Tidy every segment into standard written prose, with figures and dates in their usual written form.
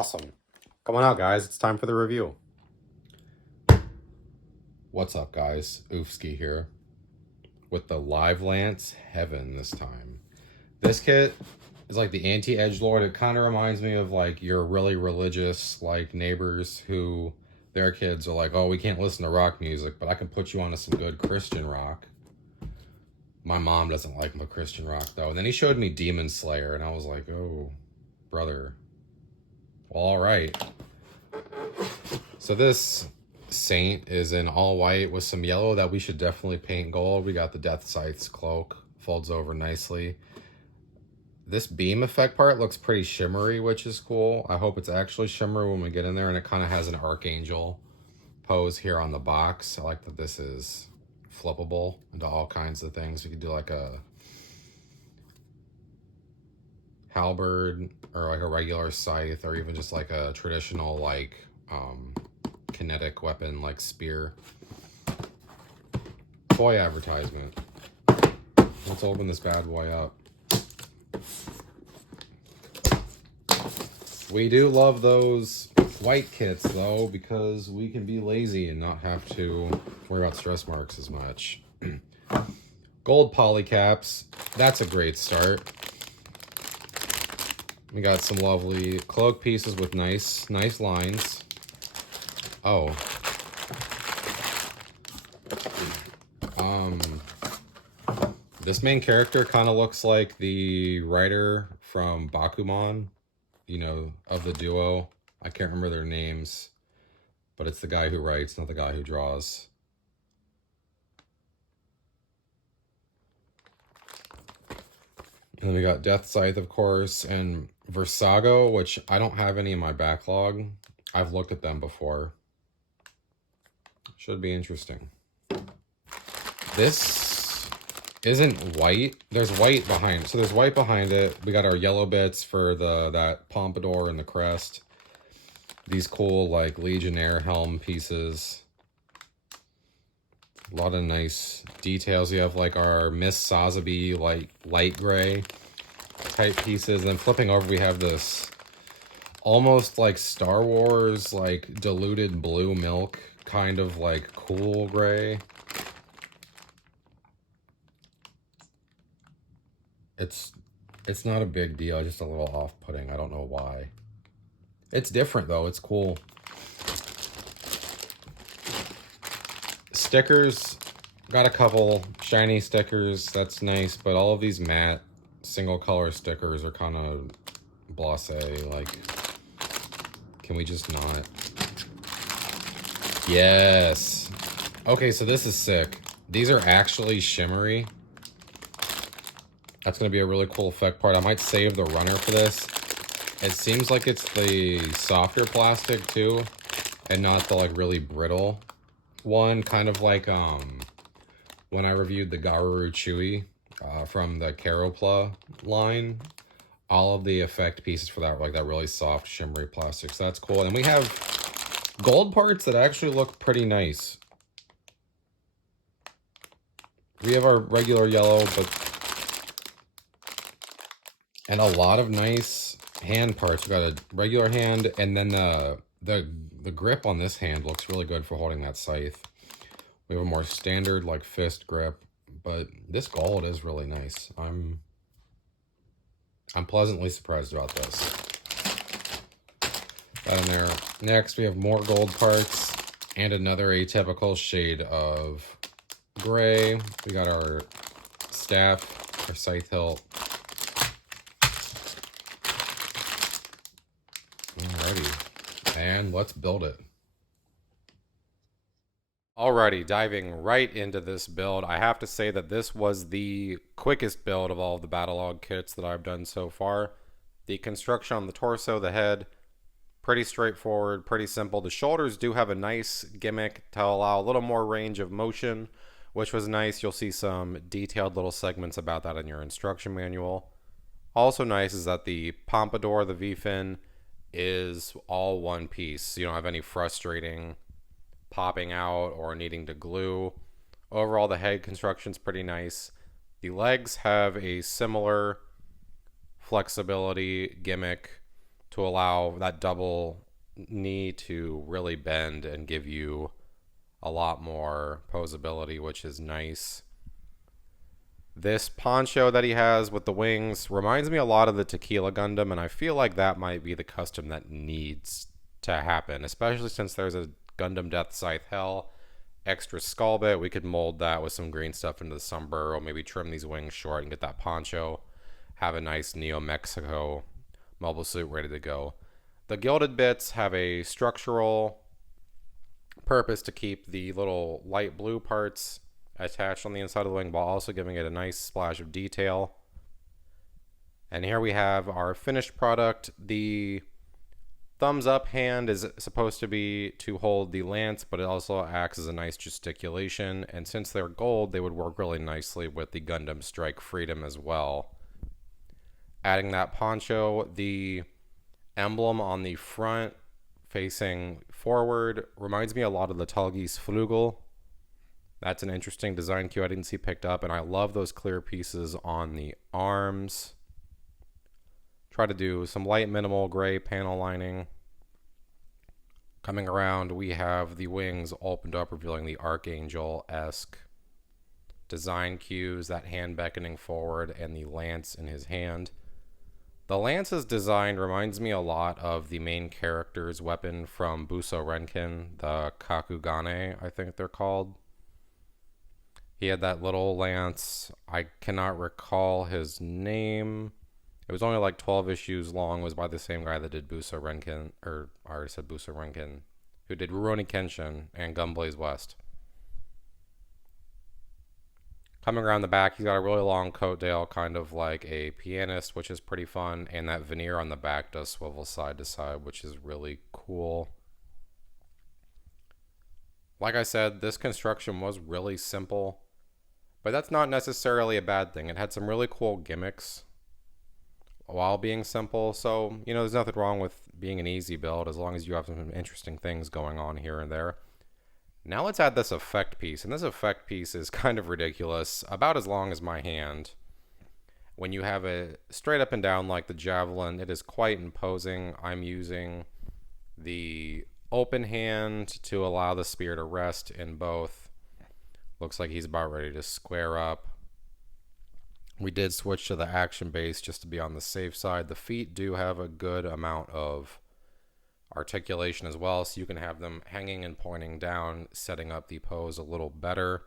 Awesome. Come on out, guys. It's time for the review. What's up, guys? Oeufski here with the Livelance Heaven this time. This kit is like the anti-edgelord. It kind of reminds me of like your really religious like neighbors who their kids are like, oh, we can't listen to rock music, but I can put you onto some good Christian rock. My mom doesn't like my Christian rock though. And then he showed me Demon Slayer and I was like, oh, brother. Well, all right. So this saint is in all white with some yellow that we should definitely paint gold. We got the Deathscythe's cloak, folds over nicely. This beam effect part looks pretty shimmery, which is cool. I hope it's actually shimmery when we get in there, and it kind of has an archangel pose here on the box. I like that this is flippable into all kinds of things. You could do like a halberd or like a regular scythe, or even just like a traditional like kinetic weapon like spear. Toy advertisement. Let's open this bad boy up. We do love those white kits though, because we can be lazy and not have to worry about stress marks as much. Gold polycaps, that's a great start. We got some lovely cloak pieces with nice lines. Oh. This main character kind of looks like the writer from Bakuman, you know, of the duo. I can't remember their names, but it's the guy who writes, not the guy who draws. And then we got Deathscythe, of course, and Versago, which I don't have any in my backlog. I've looked at them before. Should be interesting. This isn't white. There's white behind it. So there's white behind it. We got our yellow bits for that pompadour and the crest. These cool like Legionnaire helm pieces. A lot of nice details. You have like our Miss Sazabi like light gray type pieces. And then flipping over, we have this almost like Star Wars like diluted blue milk kind of like cool gray. It's not a big deal, just a little off-putting. I don't know why. It's different though, it's cool. Stickers, got a couple shiny stickers, that's nice, but all of these matte single color stickers are kind of blasé. Like, can we just not? Yes. Okay, so this is sick. These are actually shimmery. That's going to be a really cool effect part. I might save the runner for this. It seems like it's the softer plastic too, and not the like really brittle one. Kind of like when I reviewed the Garuru Chewy from the Caropla line. All of the effect pieces for that were like that really soft shimmery plastic. So that's cool. And we have gold parts that actually look pretty nice. We have our regular yellow, and a lot of nice hand parts. We got a regular hand, and then the grip on this hand looks really good for holding that scythe. We have a more standard like fist grip, but this gold is really nice. I'm pleasantly surprised about this. That in there. Next, we have more gold parts and another atypical shade of gray. We got our staff, our scythe hilt. Alrighty, and let's build it. Alrighty, diving right into this build. I have to say that this was the quickest build of all of the Battlogue kits that I've done so far. The construction on the torso, the head, pretty straightforward, pretty simple. The shoulders do have a nice gimmick to allow a little more range of motion, which was nice. You'll see some detailed little segments about that in your instruction manual. Also nice is that the pompadour, the V-fin, is all one piece. So you don't have any frustrating popping out or needing to glue. Overall, the head construction's pretty nice. The legs have a similar flexibility gimmick to allow that double knee to really bend and give you a lot more posability, which is nice. This poncho that he has with the wings reminds me a lot of the Tequila Gundam, and I feel like that might be the custom that needs to happen, especially since there's a Gundam Deathscythe Hell extra skull bit. We could mold that with some green stuff into the sunburr, or maybe trim these wings short and get that poncho, have a nice Neo Mexico mobile suit ready to go. The gilded bits have a structural purpose to keep the little light blue parts attached on the inside of the wing while also giving it a nice splash of detail. And here we have our finished product. The thumbs up hand is supposed to be to hold the lance, but it also acts as a nice gesticulation, and since they're gold, they would work really nicely with the Gundam Strike Freedom as well. Adding that poncho, the emblem on the front facing forward reminds me a lot of the Talgis Flugel. That's an interesting design cue I didn't see picked up, and I love those clear pieces on the arms. Try to do some light minimal gray panel lining. Coming around, we have the wings opened up, revealing the archangel-esque design cues, that hand beckoning forward, and the lance in his hand. The lance's design reminds me a lot of the main character's weapon from Buso Renkin, the Kakugane, I think they're called. He had that little lance. I cannot recall his name. It was only like 12 issues long. It was by the same guy that did Buso Renkin, or I already said Buso Renkin, who did Rurouni Kenshin and Gunblaze West. Coming around the back, he's got a really long coattail, kind of like a pianist, which is pretty fun. And that veneer on the back does swivel side to side, which is really cool. Like I said, this construction was really simple, but that's not necessarily a bad thing. It had some really cool gimmicks while being simple. So, you know, there's nothing wrong with being an easy build as long as you have some interesting things going on here and there. Now let's add this effect piece, and this effect piece is kind of ridiculous, about as long as my hand. When you have it straight up and down like the javelin, it is quite imposing. I'm using the open hand to allow the spear to rest in both. Looks like he's about ready to square up. We did switch to the action base just to be on the safe side. The feet do have a good amount of articulation as well, so you can have them hanging and pointing down, setting up the pose a little better.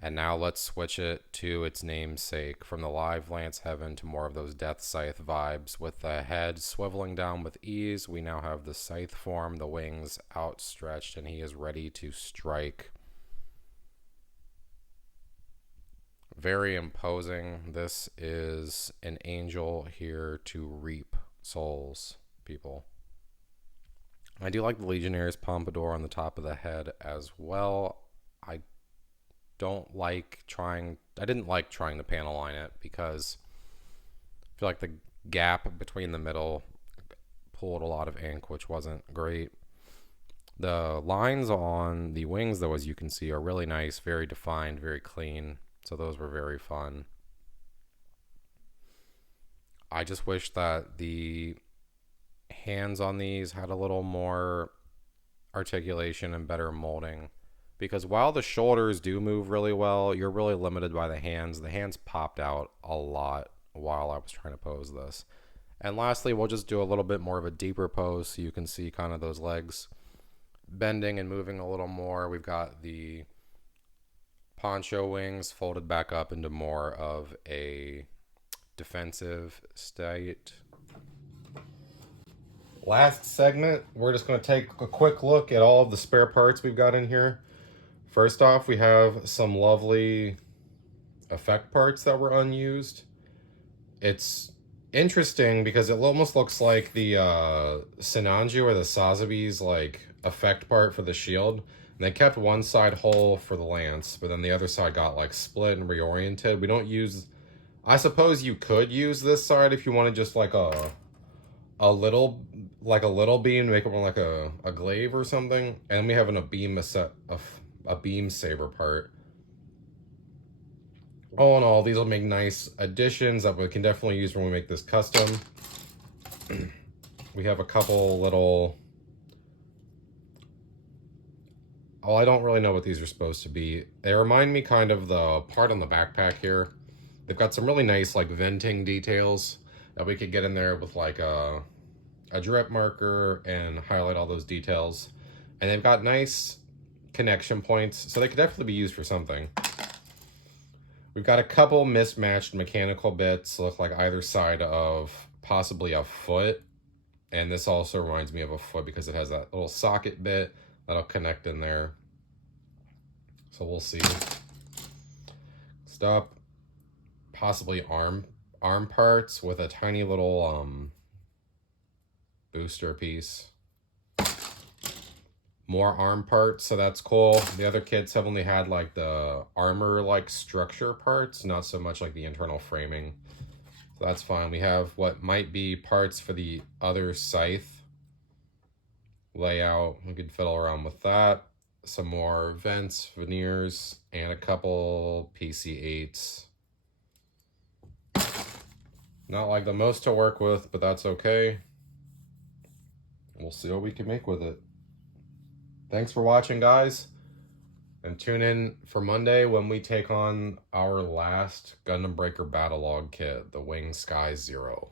And now let's switch it to its namesake, from the Livelance Heaven to more of those Deathscythe vibes. With the head swiveling down with ease, we now have the scythe form, the wings outstretched, and he is ready to strike. Very imposing. This is an angel here to reap souls, people. I do like the Legionnaire's pompadour on the top of the head as well. I didn't like trying to panel line it because I feel like the gap between the middle pulled a lot of ink, which wasn't great. The lines on the wings, though, as you can see, are really nice, very defined, very clean. So those were very fun. I just wish that the hands on these had a little more articulation and better molding, because while the shoulders do move really well, you're really limited by the hands. The hands popped out a lot while I was trying to pose this. And lastly, we'll just do a little bit more of a deeper pose so you can see kind of those legs bending and moving a little more. We've got the poncho wings folded back up into more of a defensive state. Last segment, we're just going to take a quick look at all of the spare parts we've got in here. First off, we have some lovely effect parts that were unused. It's interesting because it almost looks like the Sinanju or the Sazabi's like effect part for the shield. And they kept one side whole for the lance, but then the other side got like split and reoriented. We don't use, I suppose you could use this side if you wanted just like a little beam, make it more like a glaive or something. And we have a beam saber part. All in all, these will make nice additions that we can definitely use when we make this custom. we have a couple little... Oh, I don't really know what these are supposed to be. They remind me kind of the part on the backpack here. They've got some really nice like venting details that we could get in there with like a drip marker and highlight all those details. And they've got nice connection points, so they could definitely be used for something. We've got a couple mismatched mechanical bits, look like either side of possibly a foot. And this also reminds me of a foot because it has that little socket bit that'll connect in there. So we'll see. Stop. Possibly arm parts with a tiny little booster piece. More arm parts, so that's cool. The other kits have only had like the armor like structure parts, not so much like the internal framing. So that's fine. We have what might be parts for the other scythe layout. We could fiddle around with that. Some more vents, veneers, and a couple PC8s. Not like the most to work with, but that's okay. We'll see what we can make with it. Thanks for watching, guys. And tune in for Monday when we take on our last Gundam Breaker Battlogue kit, the Wing Sky Zero.